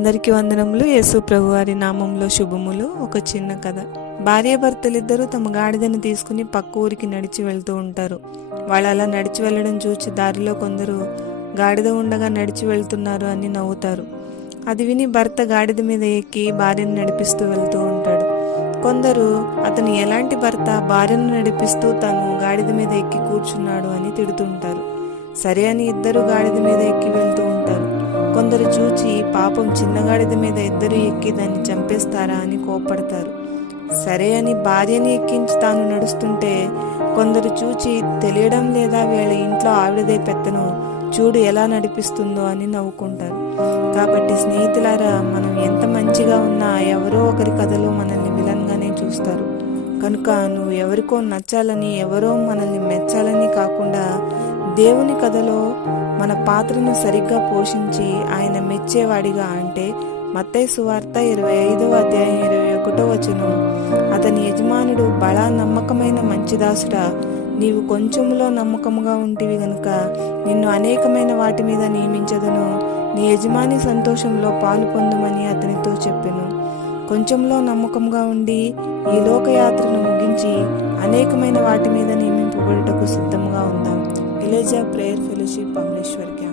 అందరికీ వందనములు. యేసు ప్రభువారి నామంలో శుభములు. ఒక చిన్న కథ. భార్యాభర్తలిద్దరూ తమ గాడిదను తీసుకుని పక్క ఊరికి నడిచి వెళ్తూ ఉంటారు. వాళ్ళు అలా నడిచి వెళ్ళడం చూచి దారిలో కొందరు గాడిద ఉండగా నడిచి వెళ్తున్నారు అని నవ్వుతారు. అది విని భర్త గాడిద మీద ఎక్కి భార్యను నడిపిస్తూ వెళ్తూ ఉంటాడు. కొందరు అతను ఎలాంటి భర్త? భార్యను నడిపిస్తూ తను గాడిద మీద ఎక్కి కూర్చున్నాడు అని తిడుతుంటారు. సరే అని ఇద్దరు గాడిద మీద ఎక్కి వెళ్తూ ఉంటారు. కొందరు చూచి పాపం చిన్నగాడిద మీద ఇద్దరు ఎక్కి దాన్ని చంపేస్తారా అని కోపడతారు సరే అని భార్యని ఎక్కించి తాను నడుస్తుంటే కొందరు చూచి తెలియడం లేదా వీళ్ళ ఇంట్లో ఆవిడదే పెత్తను చూడు ఎలా నడిపిస్తుందో అని నవ్వుకుంటారు. కాబట్టి స్నేహితులారా మనం ఎంత మంచిగా ఉన్నా ఎవరో ఒకరి కథలో మనల్ని విలన్గానే చూస్తారు. కనుక నువ్వు ఎవరికో నచ్చాలని ఎవరో మనల్ని మెచ్చాలని కాకుండా దేవుని కథలో మన పాత్రను సరిగ్గా పోషించి ఆయన మెచ్చేవాడిగా అంటే మత్తే సువార్త ఇరవై ఐదవ అధ్యాయం ఇరవై ఒకటో వచనం. అతని యజమానుడు బలా నమ్మకమైన మంచిదాసుడా నీవు కొంచెంలో నమ్మకముగా ఉంటివి గనుక నిన్ను అనేకమైన వాటి మీద నియమించదును. నీ యజమాని సంతోషంలో పాలు పొందుమని అతనితో చెప్పెను. కొంచెంలో నమ్మకంగా ఉండి ఈ లోకయాత్రను ముగించి అనేకమైన వాటి మీద నియమింపబడుటకు సిద్ధంగా ఉందాం. इलेजा प्रेयर फेलोशिप अमलेश्वर के